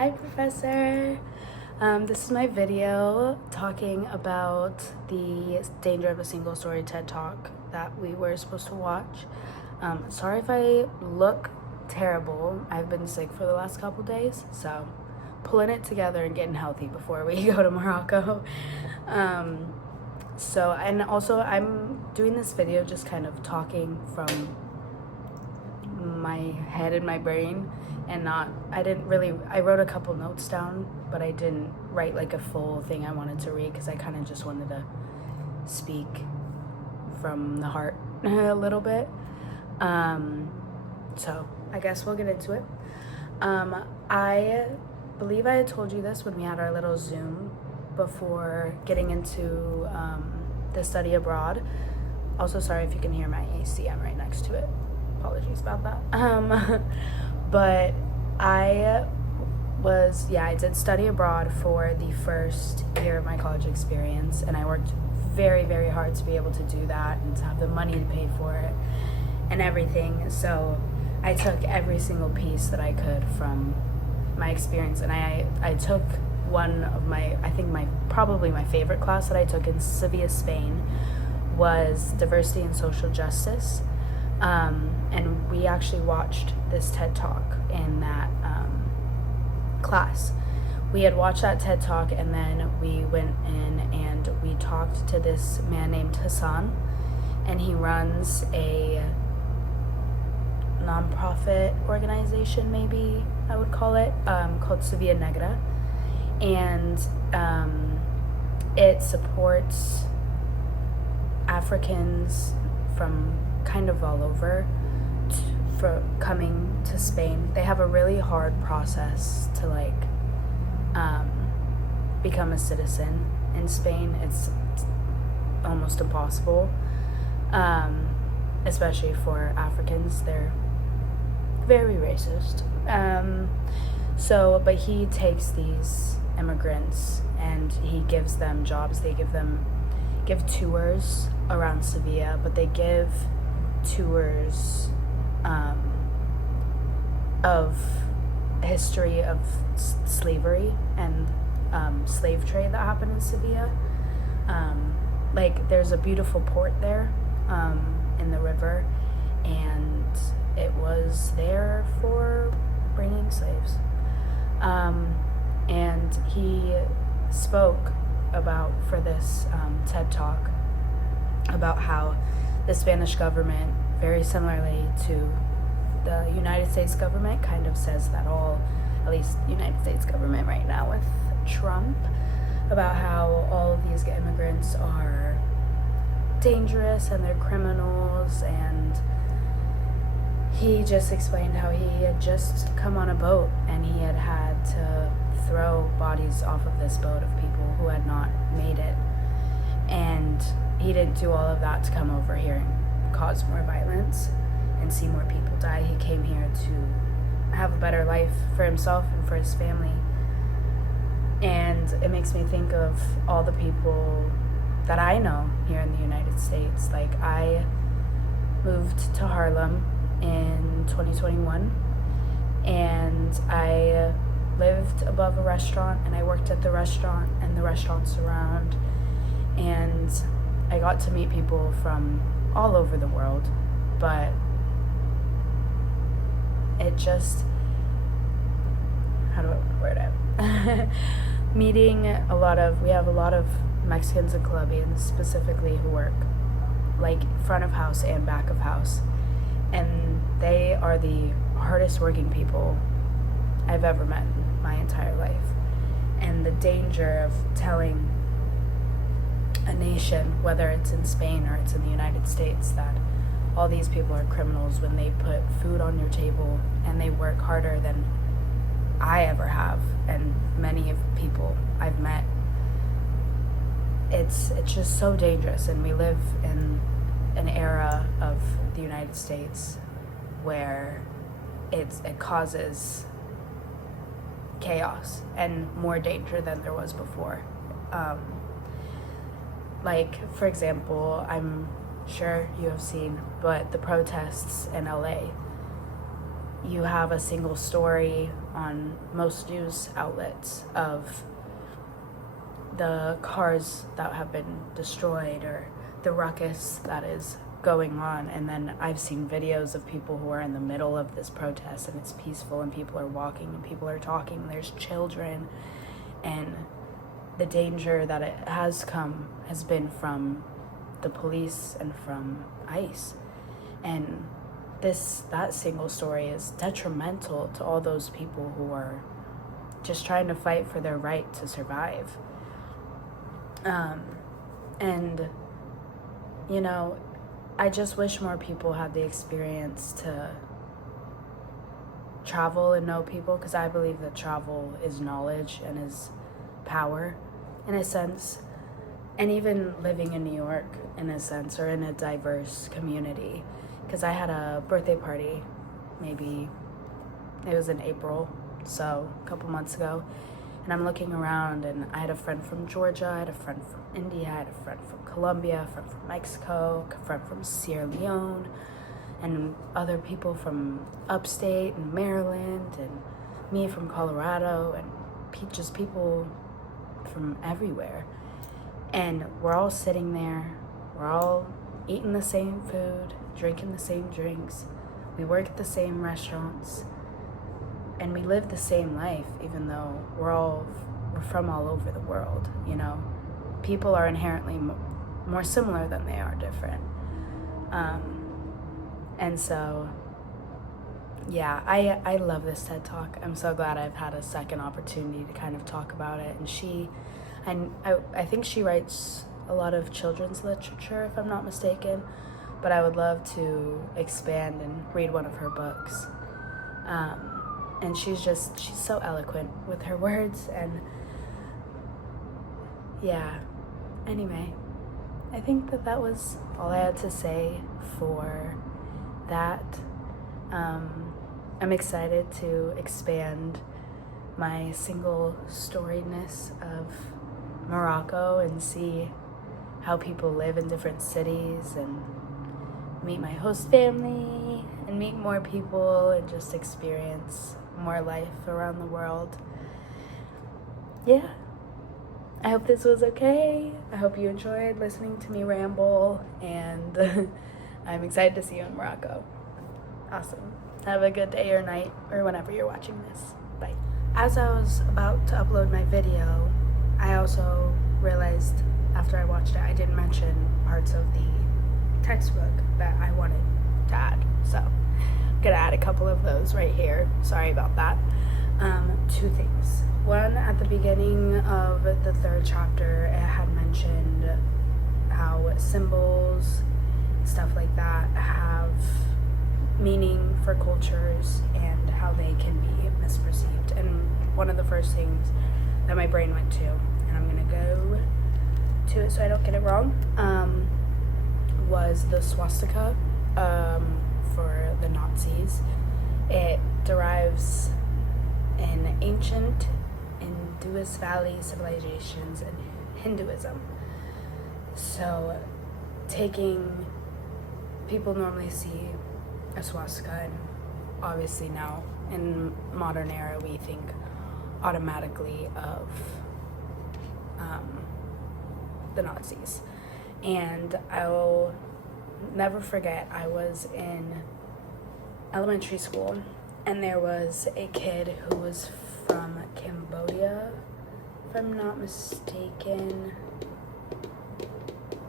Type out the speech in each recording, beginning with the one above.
Hi, Professor. This is my video talking about the Danger of a Single Story TED Talk that we were supposed to watch. Sorry if I look terrible. I've been sick for the last couple days, so pulling it together and getting healthy before we go to Morocco. And also I'm doing this video just kind of talking from my head and my brain, and I wrote a couple notes down, but I didn't write like a full thing I wanted to read because I kind of just wanted to speak from the heart a little bit. So I guess we'll get into it. I believe I had told you this when we had our little Zoom before getting into the study abroad. Also, sorry if you can hear my AC, I'm right next to it. Apologies about that. But I did study abroad for the first year of my college experience, and I worked very, very hard to be able to do that and to have the money to pay for it and everything. So I took every single piece that I could from my experience, and I took one of probably my favorite class that I took in Sevilla, Spain, was diversity and social justice. And we actually watched this TED Talk in that class. We had watched that TED Talk, and then we went in and we talked to this man named Hassan, and he runs a nonprofit organization, maybe I would call it, called Sevilla Negra, and it supports Africans from kind of all over for coming to Spain. They have a really hard process to become a citizen in Spain. It's almost impossible, especially for Africans. They're very racist. But he takes these immigrants and he gives them jobs. They give tours around Sevilla, but they give tours of history of slavery and slave trade that happened in Sevilla. There's a beautiful port there in the river, and it was there for bringing slaves. And he spoke for this TED Talk about how the Spanish government, very similarly to the United States government, kind of says that at least the United States government right now with Trump, about how all of these immigrants are dangerous and they're criminals. And he just explained how he had just come on a boat and he had to throw bodies off of this boat of people who had not made it, and he didn't do all of that to come over here and cause more violence and see more people die. He came here to have a better life for himself and for his family. And it makes me think of all the people that I know here in the United States. I moved to Harlem in 2021, and I lived above a restaurant, and I worked at the restaurant and the restaurants around, and I got to meet people from all over the world. But it just, how do I word it? We have a lot of Mexicans and Colombians specifically who work front of house and back of house, and they are the hardest working people I've ever met in my entire life. And the danger of telling a nation, whether it's in Spain or it's in the United States, that all these people are criminals when they put food on your table and they work harder than I ever have, and many of people I've met. It's just so dangerous, and we live in an era of the United States where it causes chaos and more danger than there was before. For example, I'm sure you have seen, but the protests in LA, you have a single story on most news outlets of the cars that have been destroyed or the ruckus that is going on, and then I've seen videos of people who are in the middle of this protest and it's peaceful and people are walking and people are talking and there's children, and the danger that it has been from the police and from ICE. And that single story is detrimental to all those people who are just trying to fight for their right to survive. And you know, I just wish more people had the experience to travel and know people, because I believe that travel is knowledge and is power in a sense. And even living in New York in a sense, or in a diverse community, because I had a birthday party, maybe it was in April, so a couple months ago, and I'm looking around and I had a friend from Georgia, I had a friend from India, I had a friend from Colombia, a friend from Mexico, a friend from Sierra Leone, and other people from upstate and Maryland, and me from Colorado, and just people from everywhere. And we're all sitting there, we're all eating the same food, drinking the same drinks, we work at the same restaurants, and we live the same life, even though we're from all over the world, you know. People are inherently more similar than they are different. And so, yeah, I love this TED Talk. I'm so glad I've had a second opportunity to kind of talk about it. And I think she writes a lot of children's literature, if I'm not mistaken, but I would love to expand and read one of her books. And she's so eloquent with her words, and yeah. Anyway, I think that was all I had to say for that. I'm excited to expand my single storyness of Morocco and see how people live in different cities, and meet my host family and meet more people and just experience more life around the world. Yeah. I hope this was okay. I hope you enjoyed listening to me ramble, and I'm excited to see you in Morocco. Awesome. Have a good day or night, or whenever you're watching this. Bye. As I was about to upload my video, I also realized after I watched it, I didn't mention parts of the textbook that I wanted to add. So I'm gonna add a couple of those right here. Sorry about that. Two things. One, at the beginning of the third chapter, it had mentioned how symbols, stuff like that, have meaning for cultures and how they can be misperceived. And one of the first things that my brain went to, and I'm gonna go to it so I don't get it wrong, was the swastika for the Nazis. It derives in ancient Indus Valley civilizations and Hinduism. So people normally see a swastika, and obviously now in modern era we think automatically of the Nazis. And I'll never forget, I was in elementary school and there was a kid who was from Cambodia, if I'm not mistaken.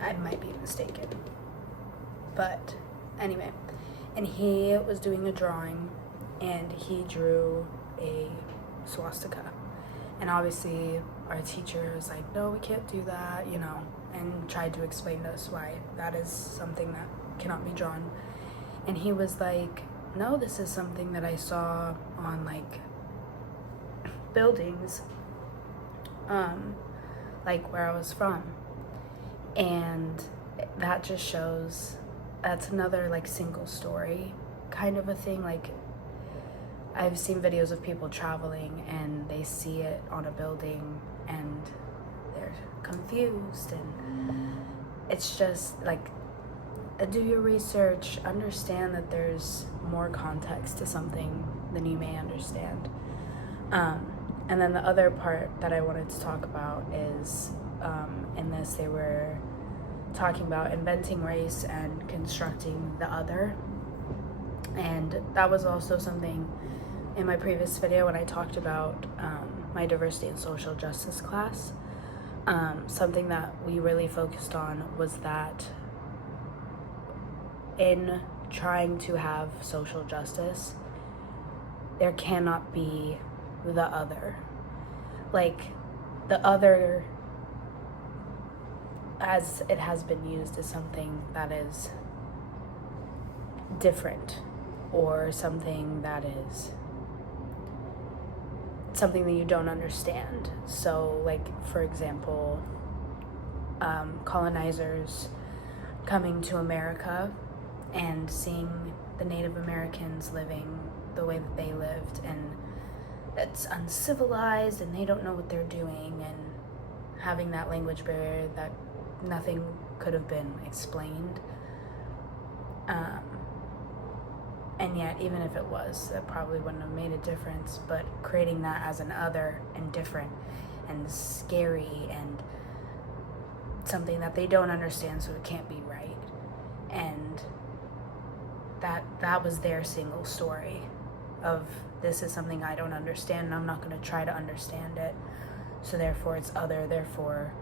I might be mistaken, but anyway, and he was doing a drawing and he drew a swastika, and obviously our teacher was like, no, we can't do that, you know, and tried to explain to us why that is something that cannot be drawn. And he was like, no, this is something that I saw on like buildings, like where I was from. And that just shows, that's another like single story kind of a thing. Like, I've seen videos of people traveling and they see it on a building and they're confused, and it's just like, do your research, understand that there's more context to something than you may understand. And then the other part that I wanted to talk about is, in this, they were talking about inventing race and constructing the other. And that was also something in my previous video when I talked about my diversity and social justice class. Something that we really focused on was that in trying to have social justice, there cannot be the other. Like, the other, as it has been used, as something that is different, or something that is something that you don't understand. So, like, for example, colonizers coming to America and seeing the Native Americans living the way that they lived, and it's uncivilized and they don't know what they're doing, and having that language barrier that nothing could have been explained. And yet, even if it was, it probably wouldn't have made a difference, but creating that as an other and different and scary and something that they don't understand, so it can't be right. And that was their single story of, this is something I don't understand and I'm not going to try to understand it, so therefore it's other, therefore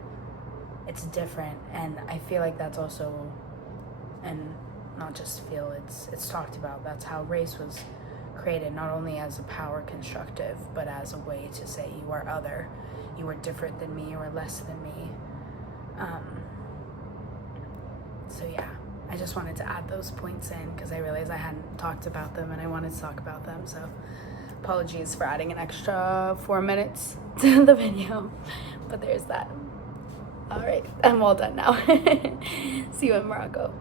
it's different. And I feel like that's also, and not just feel, it's talked about, that's how race was created, not only as a power constructive, but as a way to say you are other, you are different than me, you are less than me. So yeah, I just wanted to add those points in because I realized I hadn't talked about them and I wanted to talk about them. So apologies for adding an extra 4 minutes to the video, but there's that. All right, I'm all done now. See you in Morocco.